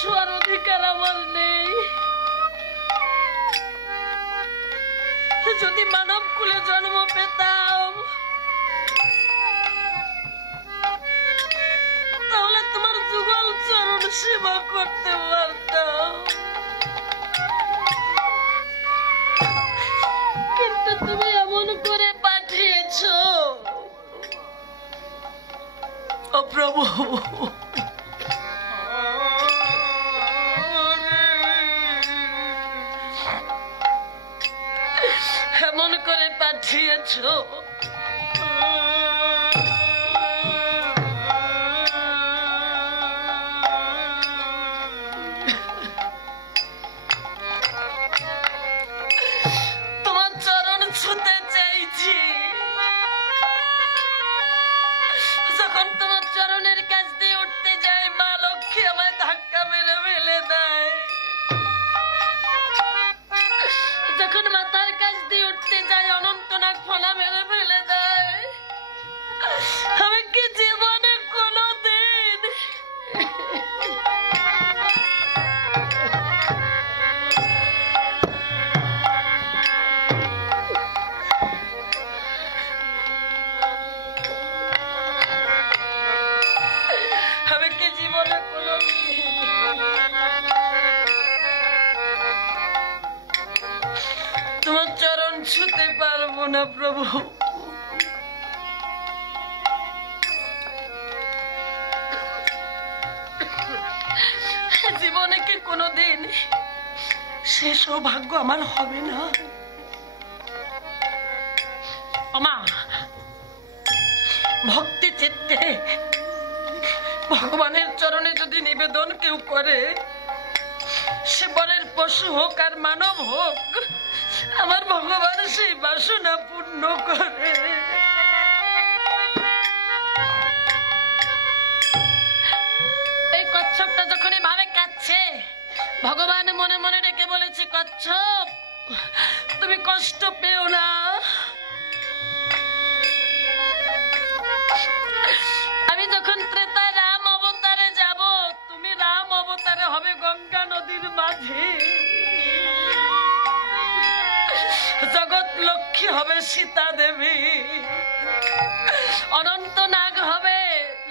ছোঁয়ার অধিকার আমার নেই। যদি মানব কুলে জন্ম পেতাম, তাহলে তোমার যুগল চরণ সেবা করতে পারতাম। কিন্তু তুমি এমন করে পাঠিয়েছ। ও প্রভু। পাঠিয়েছ জীবনে কি কোনোদিন সে সৌভাগ্য আমার হবে না? আমা ভক্তি চিত্তে ভগবানের চরণে যদি নিবেদন কেউ করে, সে বনের পশু হোক আর মানব হোক, আমার ভগবান সেই বাসনা পূর্ণ করে হবে সীতা দেবী? অনন্ত নাগ হবে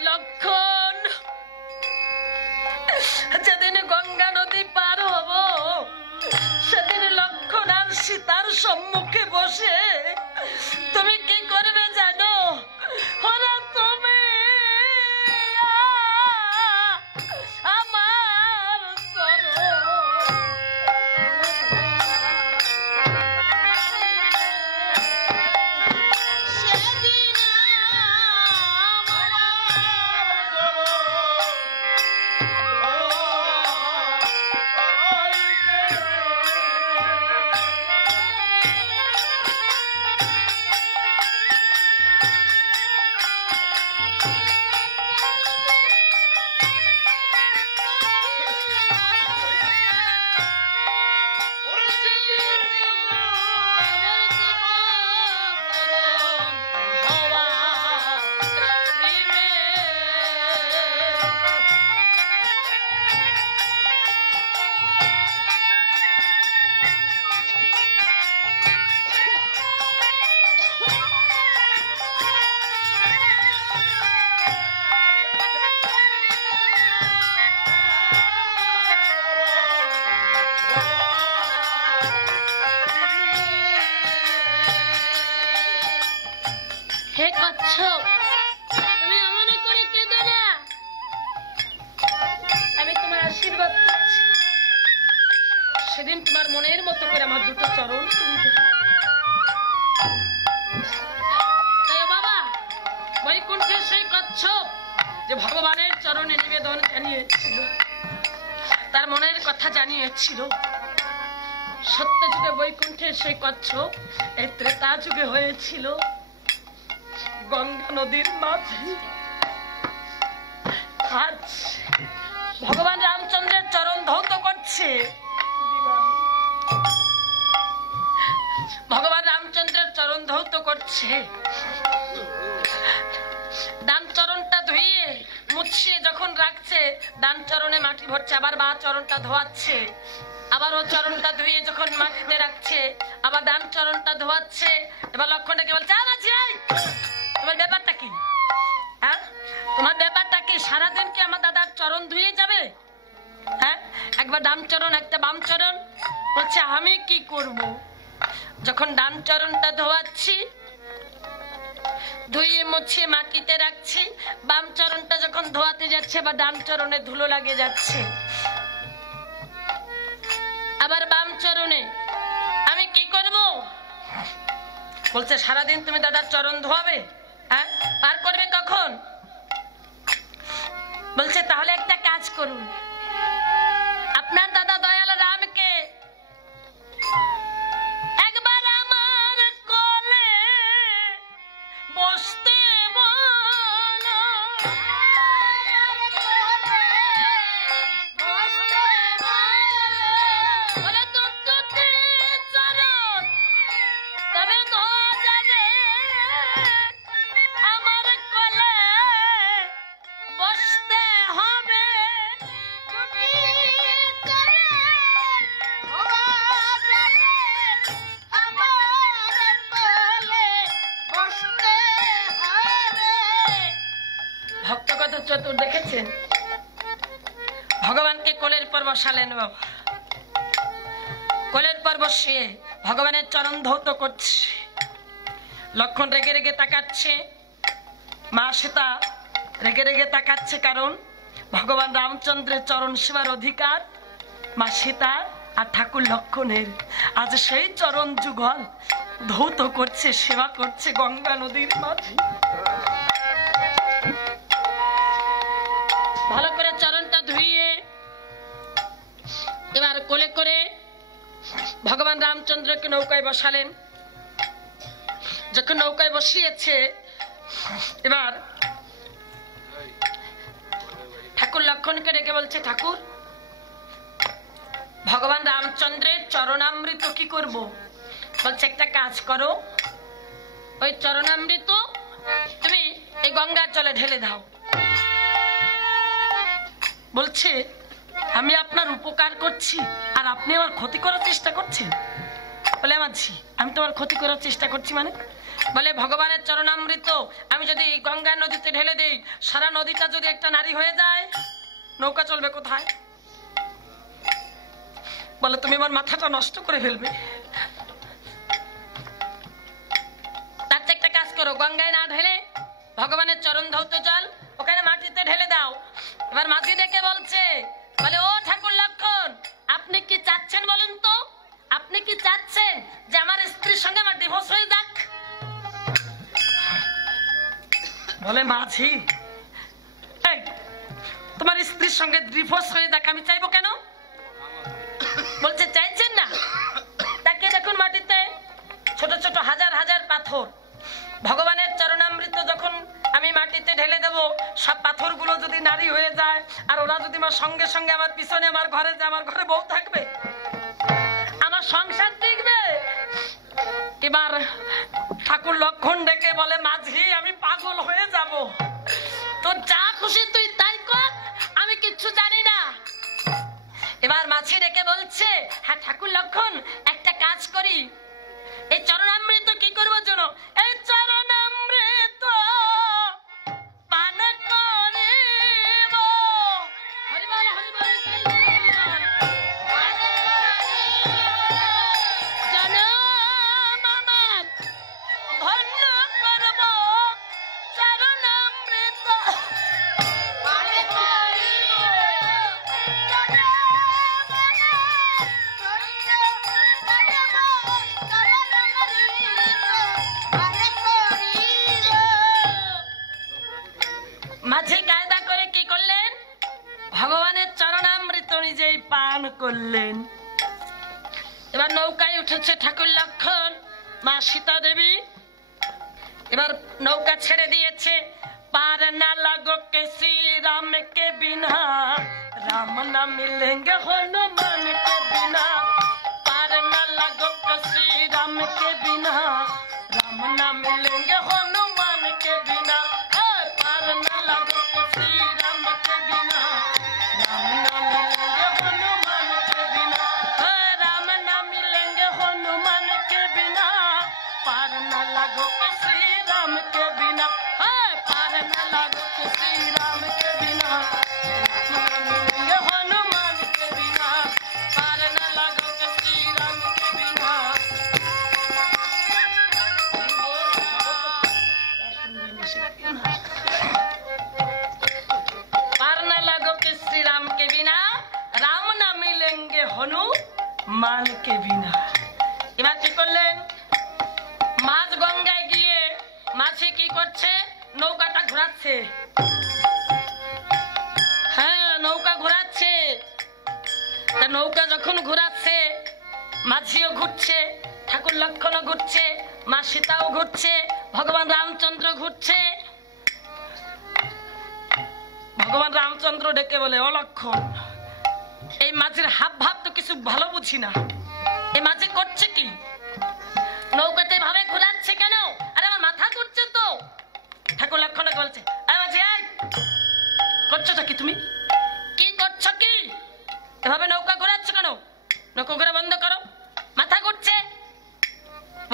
লক্ষণ। যেদিন গঙ্গা নদী পার হব, সেদিন লক্ষণ আর সীতার সম্মুখে বসে সেদিন তোমার মনের মতো করে আমার দুটো চরণ তুমি বাবা বৈকুণ্ঠের সেই কচ্ছপ যে ভগবানের চরণে নিবেদন জানিয়েছিল, তার মনের কথা জানিয়েছিল। সত্য যুগে বৈকুণ্ঠের সেই কচ্ছপ এই ত্রেতা যুগে হয়েছিল। গঙ্গা নদীর মাঝে আজ ভগবান রামচন্দ্রের চরণ ধৌত করছে। করছে দান চরণটা ধুইয়ে মুছিয়ে যখন রাখছে ডান চরণে মাটি ভরছে, আবার বা চরণটা ধোয়াচ্ছে। আবার ও চরণটা ধুয়ে যখন মাটিতে রাখছে, আবার ডান চরণটা ধোয়াচ্ছে। এবার লক্ষণটাকে বলছে? তোমার ব্যাপারটা কি? হ্যাঁ? তোমার ব্যাপারটা কি? সারাদিন কি আমার দাদার চরণ ধুয়ে যাবে? হ্যাঁ? একবার ডান চরণ একটা বাম চরণ। বলছে, আমি কি করব? যখন ডান চরণটা ধোয়াচ্ছি ধুয়ে মুছিয়ে মাটিতে রাখছি। বাম চরণটা যখন ধোয়াতে যাচ্ছে বা ডান চরণে ধুলো লাগে যাচ্ছে। আবার বাম চরণে। আমি কি করব? বলছে, সারাদিন তুমি দাদার চরণ ধোয়াবে? হ্যাঁ? পার করবে কখন? বলছে, তাহলে একটা কাজ করুন। চতুর ভগবানকে কোলের পর বসালেন বাবা কোলের পর বসিয়ে ভগবানের চরণ ধৌত করছে। লক্ষণ রেগে রেগে তাকাচ্ছে। মা সীতা রেগে রেগে তাকাচ্ছে কারণ ভগবান রামচন্দ্রের চরণ সেবার অধিকার। মা সীতার আর ঠাকুর লক্ষণের। আজ সেই চরণ যুগল ধৌত করছে, সেবা করছে গঙ্গা নদীর মাঝে। ভালো করে চরণটা ধুইয়ে, এবার কোলে করে ভগবান রামচন্দ্রকে নৌকায় বসালেন। যখন নৌকায় বসিয়েছে, এবার ঠাকুর লক্ষণকে ডেকে বলছে, ঠাকুর, ভগবান রামচন্দ্রের চরণামৃত কি করব? বলছে, একটা কাজ করো। ওই চরণামৃত তুমি এই গঙ্গার জলে ঢেলে দাও। বলছে, আমি আপনার উপকার করছি আর আপনি আমার ক্ষতি করার চেষ্টা করছেন? বলে, আমার ঝি আমি তোমার ক্ষতি করার চেষ্টা করছি মানে? বলে, ভগবানের চরণামৃত, আমি যদি গঙ্গা নদীতে ঢেলে দেই, সারা নদীটা যদি একটা নারী হয়ে যায়, নৌকা চলবে কোথায়? বলে, তুমি আমার মাথাটা নষ্ট করে ফেলবে। তার একটা কাজ করো, গঙ্গায় না ঢেলে ভগবানের চরণ ধৌত জল ওখানে মাটিতে ঢেলে দাও। এবার মাঝি ডেকে বলছে, বলে, ও ঠাকুর লক্ষণ, আপনি কি চাচ্ছেন বলুন তো? আপনি কি চাচ্ছেন যে আমার স্ত্রীর সঙ্গে আমার ডিভোর্স হয়ে যাক? বলে, মাঝি তোমার স্ত্রীর সঙ্গে ডিভোর্স হয়ে যাক, আমি চাইব কেন? বলছে, চাইছেন না? তাকে দেখুন মাটিতে ছোট ছোট হাজার হাজার পাথর। আমি মাটিতে ঢেলে দেব। সব পাথরগুলো যদি নারী হয়ে যায়, আর ওরা যদি আমার সঙ্গে সঙ্গে আমার পিছনে আমার ঘরে যায়, আমার ঘরে বউ থাকবে, আমার সংসার টিকবে। এবার ঠাকুর লক্ষণ ডেকে বলে, মাঝি, আমি পাগল হয়ে যাব। তো যা খুশি তুই তাই কর, আমি কিচ্ছু জানি না। এবার মাছি ডেকে বলছে হ্যাঁ ঠাকুর লক্ষণ পান করলেন। এবার নৌকায় উঠেছে ঠাকুর লক্ষণ, মা সীতা দেবী এবার নৌকা ছেড়ে দিয়েছে, পার না লাগো কে রাম কে বিনা। রাম না মিলেঙ্গে হনুমান কে বিনা। পার না লাগো কে রাম কে বিনা। রাম না মিলেঙ্গে মাঝিও ঘুরছে, ঠাকুর লক্ষণও ঘুরছে, মা সীতাও ঘুরছে, ভগবান রামচন্দ্র ঘুরছে। ভগবান রামচন্দ্র ডেকে বলে অলক্ষণ এই মাঝির হাব ভাব তো কিছু ভালো বুঝি না। এই মাঝে করছে কি? নৌকাতে ভাবে ঘোরাচ্ছে কেন? আরে আমার মাথা ঘুরছে তো। ঠাকুর লক্ষণ বলছে, আরে মাঝি এই, করছোটা কি তুমি? কি করছ কি? এভাবে নৌকা ঘোরাচ্ছ কেন? নৌকা ঘোরা বন্ধ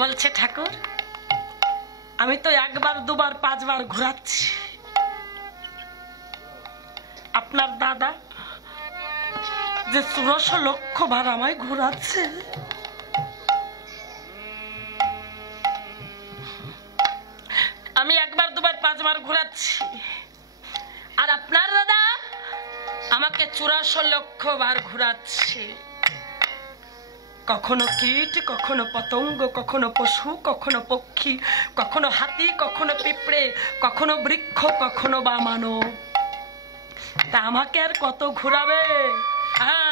বলছে, ঠাকুর, আমি তো একবার, দুবার, পাঁচবার ঘোরাচ্ছি। আপনার দাদা যে ষোলশ লক্ষ বার আমায় ঘোরাচ্ছে। আমি একবার, দুবার, পাঁচবার ঘোরাচ্ছি। আর আপনার দাদা আমাকে চুরাশো লক্ষ বার ঘোরাচ্ছে। কখনো কীট, কখনো পতঙ্গ, কখনো পশু, কখনো পক্ষী, কখনো হাতি, কখনো পিঁপড়ে, কখনো বৃক্ষ, কখনো বা মানব তা আমাকে আর কত ঘুরাবে? হ্যাঁ।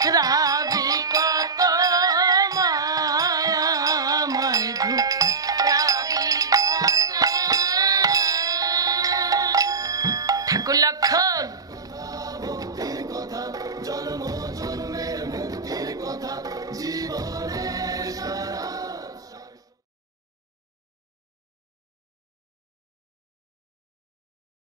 现在啊。